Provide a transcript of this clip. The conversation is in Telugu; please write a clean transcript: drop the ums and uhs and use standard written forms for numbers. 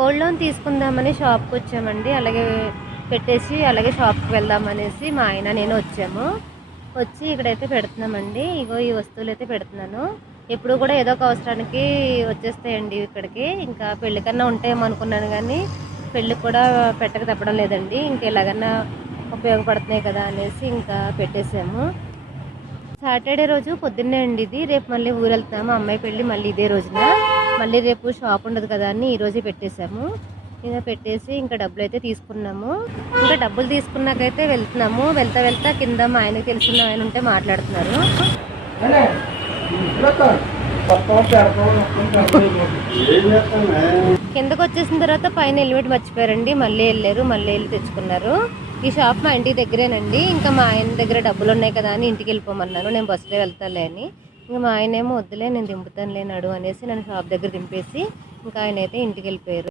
గోల్డ్ లోన్ తీసుకుందామని షాప్కి వచ్చామండి. అలాగే పెట్టేసి అలాగే షాప్కి వెళ్దామనేసి మా ఆయన నేను వచ్చాము. వచ్చి ఇక్కడైతే పెడుతున్నామండి. ఇగో ఈ వస్తువులు అయితే పెడుతున్నాను. ఎప్పుడు కూడా ఏదో ఒక అవసరానికి వచ్చేస్తాయండి ఇక్కడికి. ఇంకా పెళ్ళికన్నా ఉంటాయేమో అనుకున్నాను కానీ పెళ్ళికి కూడా పెట్టక తప్పడం లేదండి. ఇంకా ఎలాగన్నా ఉపయోగపడుతున్నాయి కదా అనేసి ఇంకా పెట్టేసాము. సాటర్డే రోజు పొద్దున్నే అండి ఇది. రేపు మళ్ళీ ఊరు వెళ్తున్నాము. అమ్మాయి పెళ్ళి మళ్ళీ ఇదే రోజున. మళ్ళీ రేపు షాప్ ఉండదు కదా అని ఈరోజే పెట్టేశాము. ఇంకా పెట్టేసి ఇంకా డబ్బులు అయితే తీసుకున్నాము. ఇంకా డబ్బులు తీసుకున్నాకైతే వెళ్తున్నాము. వెళ్తా వెళ్తా కింద మా ఆయనకు తెలిసిన ఆయన ఉంటే మాట్లాడుతున్నారు. కిందకు వచ్చేసిన తర్వాత పైన హెల్మెట్ మర్చిపోయారండి. మళ్ళీ వెళ్ళారు, మళ్ళీ వెళ్ళి తెచ్చుకున్నారు. ఈ షాప్ మా ఇంటి దగ్గరేనండి. ఇంకా మా ఆయన దగ్గర డబ్బులు ఉన్నాయి కదా అని ఇంటికి వెళ్ళిపోమన్నాను. నేను బస్సులో వెళ్తాలే అని. ఇంకా మా ఆయన ఏమో వద్దులే నేను దింపుతాను లేనాడు అనేసి నన్ను షాప్ దగ్గర దింపేసి ఇంకా ఆయన అయితే ఇంటికి వెళ్ళిపోయారు.